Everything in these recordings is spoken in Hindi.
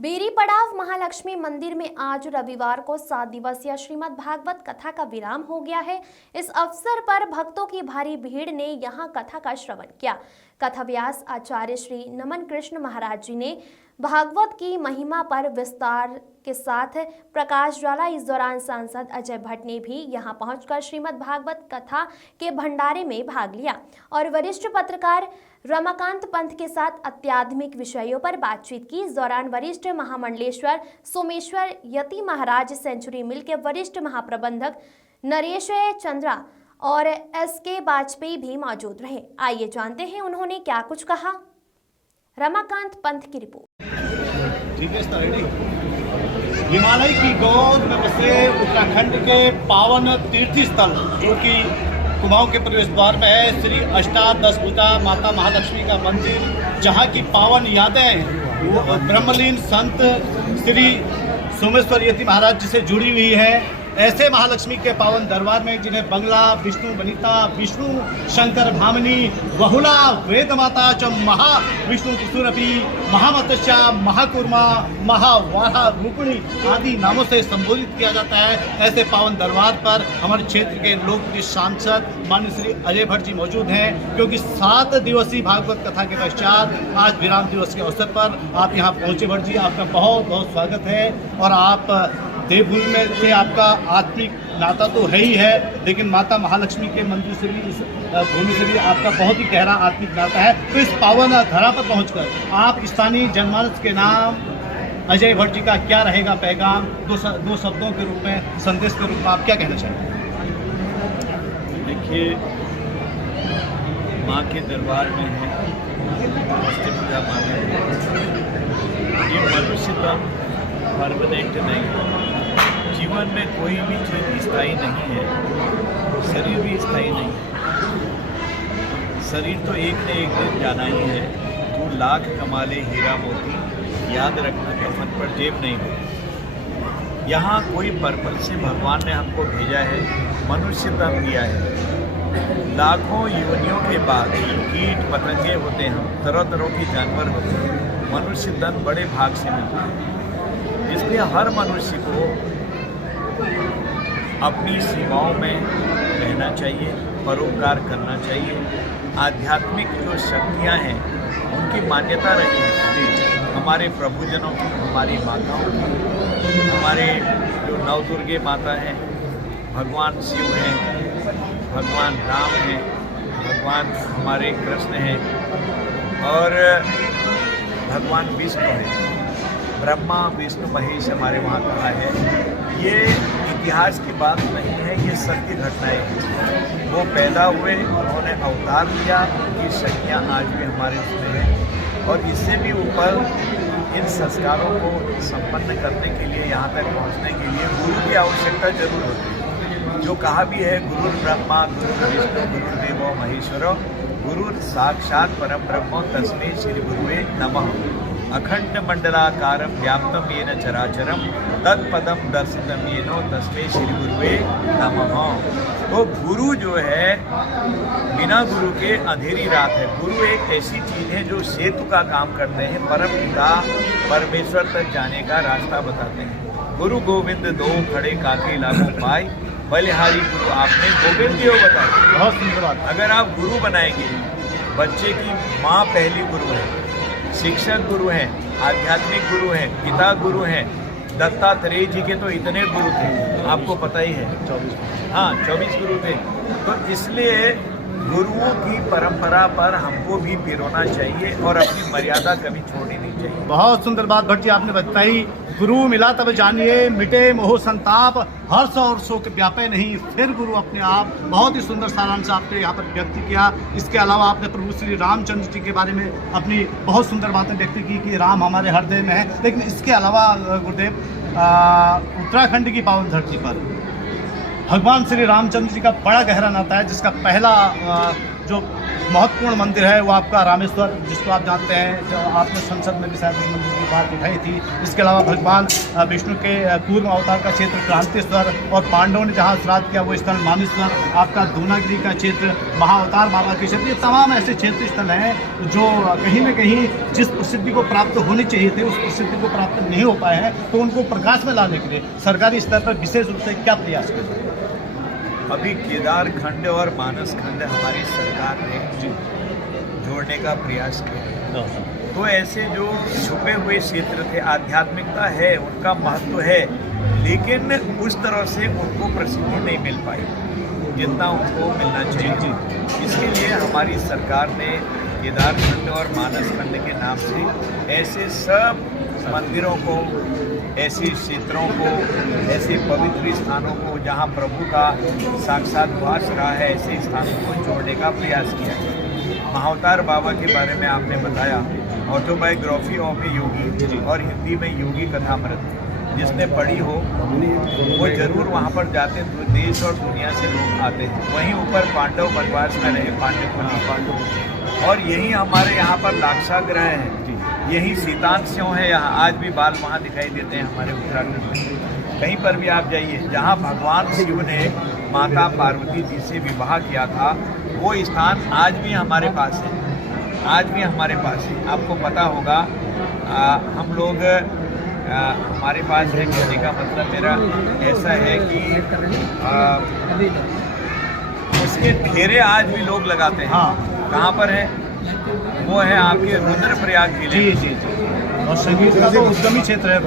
बेरी पड़ाव महालक्ष्मी मंदिर में आज रविवार को 7 दिवसीय श्रीमद् भागवत कथा का विराम हो गया है। इस अवसर पर भक्तों की भारी भीड़ ने यहां कथा का श्रवण किया। कथा व्यास आचार्य श्री नमन कृष्ण महाराज जी ने भागवत की महिमा पर विस्तार के साथ प्रकाश डाला। इस दौरान सांसद अजय भट्ट ने भी यहां पहुंचकर श्रीमद् भागवत कथा के भंडारे में भाग लिया और वरिष्ठ पत्रकार रमाकांत पंत के साथ अत्याधुनिक विषयों पर बातचीत की। इस दौरान वरिष्ठ महामंडलेश्वर सोमेश्वर यति महाराज सेंचुरी मिल के वरिष्ठ महाप्रबंधक नरेश चंद्रा और SK वाजपेयी भी मौजूद रहे। आइए जानते हैं उन्होंने क्या कुछ कहा। रमाकांत पंत की रिपोर्ट। हिमालय की गोद में बसे उत्तराखंड के पावन तीर्थ स्थल जो कि कुमाऊं के प्रवेश द्वार में है, श्री अष्टादशभुजा माता महालक्ष्मी का मंदिर, जहां की पावन यादें वो ब्रह्मलीन संत श्री सोमेश्वर यति महाराज जी से जुड़ी हुई है। ऐसे महालक्ष्मी के पावन दरबार में जिन्हें बंगला विष्णु वनिता, विष्णु शंकर भामिनी, बहुला वेद माता च महा विष्णु कुसुरपी, महामतस्या, महाकुर्मा, महावाहा रूपिणी आदि नामों से संबोधित किया जाता है। ऐसे पावन दरबार पर हमारे क्षेत्र के लोकप्रिय सांसद माननीय श्री अजय भट्ट जी मौजूद हैं, क्योंकि 7 दिवसीय भागवत कथा के पश्चात आज विराम दिवस के अवसर पर आप यहाँ पहुँचे। भट्ट जी, आपका बहुत बहुत स्वागत है। और आप देवभूमि में से आपका आत्मिक नाता तो है ही है, लेकिन माता महालक्ष्मी के मंदिर से भी, इस भूमि से भी आपका बहुत ही गहरा आत्मिक नाता है। तो इस पावन धरा पर पहुंचकर आप स्थानीय जनमानस के नाम अजय भट्ट जी का क्या रहेगा पैगाम, दो शब्दों के रूप में, संदेश के रूप में आप क्या कहना चाहेंगे? देखिए, माँ के दरबार में है अष्टभुजा माता, ये मनुष्य का परमानेंट नहीं है। जीवन में कोई भी चीज़ स्थायी नहीं है, शरीर भी स्थायी नहीं है। शरीर तो एक न एक दिन जाना ही है। तू लाख कमा ले हीरा मोती, याद रखना कफन पर जेब नहीं होती। यहाँ कोई पर्पस से भगवान ने हमको भेजा है, मनुष्य तन दिया है। लाखों योनियों के बाद कीट पतंगे होते हैं, तरह तरह के जानवर होते हैं, मनुष्य तन बड़े भाग से मिलता है। इसलिए हर मनुष्य को अपनी सीमाओं में रहना चाहिए, परोपकार करना चाहिए। आध्यात्मिक जो शक्तियाँ हैं उनकी मान्यता रही है, हमारे प्रभुजनों की, हमारी माताओं की, हमारे जो नवदुर्गे माता हैं, भगवान शिव हैं, भगवान राम हैं, भगवान हमारे कृष्ण हैं और भगवान विष्णु हैं। ब्रह्मा विष्णु महेश हमारे वहाँ कहा है। ये इतिहास की बात नहीं है, ये सत्य घटनाएं हैं। वो पैदा हुए, उन्होंने अवतार लिया, उनकी शक्तियाँ आज भी हमारे उसमें हैं। और इससे भी ऊपर इन संस्कारों को संपन्न करने के लिए, यहाँ तक पहुँचने के लिए गुरु की आवश्यकता जरूर होती है। जो कहा भी है, गुरु ब्रह्मा गुरु विष्णु गुरुदेवो महेश्वरो, गुरु साक्षात परम ब्रह्म तस्मै श्री गुरुवे नमः। अखंड मंडलाकारं व्याप्तं येन चराचरं तत्पदं दर्शितं येनो तस्मै श्री गुरुवे नमः। तो गुरु जो है, बिना गुरु के अंधेरी रात है। गुरु एक ऐसी चीज़ है जो सेतु का काम करते हैं, परम पिता परमेश्वर तक जाने का रास्ता बताते हैं। गुरु गोविंद दो खड़े काके लागू पाए, बलिहारी गुरु आपने गोविंद दियो बताए। बहुत सुंदर बात। अगर आप गुरु बनाएंगे, बच्चे की माँ पहली गुरु है, शिक्षक गुरु हैं, आध्यात्मिक गुरु हैं, पिता गुरु हैं। दत्तात्रेय जी के तो इतने गुरु थे, आपको पता ही है, 24 गुरु थे। तो इसलिए गुरुओं की परंपरा पर हमको भी पिरोना चाहिए और अपनी मर्यादा कभी छोड़नी नहीं चाहिए। बहुत सुंदर बात भट्ट जी आपने बताई। गुरु मिला तब जानिए, मिटे मोह संताप, हर्ष और शोक व्यापे नहीं, फिर गुरु अपने आप। बहुत ही सुंदर सारांश आपने यहाँ पर व्यक्त किया। इसके अलावा आपने प्रभु श्री रामचंद्र जी के बारे में अपनी बहुत सुंदर बातें व्यक्त की कि राम हमारे हृदय में है। लेकिन इसके अलावा गुरुदेव, उत्तराखंड की पावन धरती पर भगवान श्री रामचंद्र जी का बड़ा गहरा नाता है, जिसका पहला जो महत्वपूर्ण मंदिर है वो आपका रामेश्वर, जिसको आप जानते हैं, जो आपने संसद में भी शायद इस मंदिर की बात उठाई थी। इसके अलावा भगवान विष्णु के पूर्व अवतार का क्षेत्र क्रांतिस्वर, और पांडवों ने जहाँ श्राद्ध किया वो स्थल मानेश्वर, आपका दूनागिरी का क्षेत्र महाअवतार बाबा के क्षेत्र। ये तमाम ऐसे क्षेत्र स्थल हैं जो कहीं न कहीं जिस प्रसिद्धि को प्राप्त होनी चाहिए थे उस प्रसिद्धि को प्राप्त नहीं हो पाए हैं, तो उनको प्रकाश में लाने के लिए सरकारी स्तर पर विशेष रूप से क्या प्रयास कर रहे हैं? अभी केदार खंड और मानस खंड हमारी सरकार ने जोड़ने का प्रयास किया है। तो ऐसे जो छुपे हुए क्षेत्र थे, आध्यात्मिकता है, उनका महत्व है, लेकिन उस तरह से उनको प्रसिद्धि नहीं मिल पाई जितना उनको मिलना चाहिए। इसके लिए हमारी सरकार ने केदार खंड और मानस खंड के नाम से ऐसे सब मंदिरों को, ऐसे क्षेत्रों को, ऐसे पवित्र स्थानों को जहां प्रभु का साक्षात वास रहा है, ऐसे स्थानों को जोड़ने का प्रयास किया है। महाअवतार बाबा के बारे में आपने बताया, ऑटोबायोग्राफी ऑफ ए योगी, और हिंदी में योगी कथामृत, जिसने पढ़ी हो वो जरूर वहाँ पर जाते हैं। देश और दुनिया से लोग आते हैं। वहीं ऊपर पांडव वनवास में रहे, पांडव, और यही हमारे यहाँ पर लाक्षागृह है, यही सीतांशों है। यहाँ आज भी बाल वहाँ दिखाई देते हैं हमारे उत्तराखंड में। कहीं पर भी आप जाइए, जहाँ भगवान शिव ने माता पार्वती जी से विवाह किया था, वो स्थान आज भी हमारे पास है, आज भी हमारे पास है। आपको पता होगा, हम लोग हमारे पास है, कहने का मतलब मेरा ऐसा है कि उसके फेरे आज भी लोग लगाते हैं। कहाँ पर है? वो है आपके रुद्रप्रयाग जिले। जी। और संगीत का तो उद्यमी क्षेत्र है,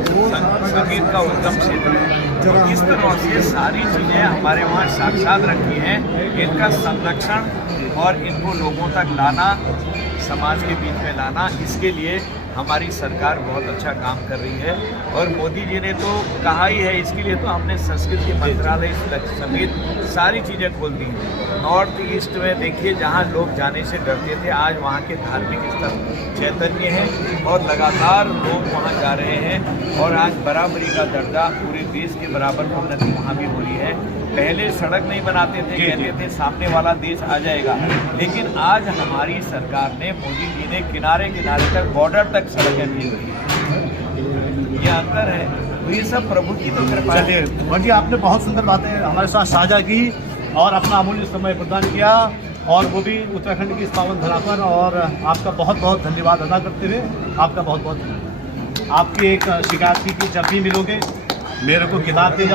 संगीत का उद्गम क्षेत्र है। तो इस तरह से सारी चीज़ें हमारे वहाँ साक्षात रखी हैं। इनका संरक्षण और इनको लोगों तक लाना, समाज के बीच में लाना, इसके लिए हमारी सरकार बहुत अच्छा काम कर रही है। और मोदी जी ने तो कहा ही है, इसके लिए तो हमने संस्कृति मंत्रालय समेत सारी चीज़ें खोल दी हैं। नॉर्थ ईस्ट में देखिए, जहाँ लोग जाने से डरते थे, आज वहाँ के धार्मिक स्थल चैतन्य हैं और लगातार लोग वहाँ जा रहे हैं। और आज बराबरी का दर्जा पूरे देश के बराबर उन्नति वहाँ भी हो रही है। पहले सड़क नहीं बनाते थे, कहते थे सामने वाला देश आ जाएगा, लेकिन आज हमारी सरकार ने, मोदी जी ने किनारे किनारे तक, बॉर्डर तक सड़कें दी हुई है। ये अंतर है। तो ये सब प्रभु की तो कृपा है। चलिए जी, आपने बहुत सुंदर बातें हमारे साथ साझा की और अपना अमूल्य समय प्रदान किया, और वो भी उत्तराखंड की इस पावन धरा पर। और आपका बहुत बहुत धन्यवाद अदा करते हुए आपका बहुत बहुत धन्यवाद। आपकी एक शिकायत की कि जब भी मिलोगे मेरे को किताब दे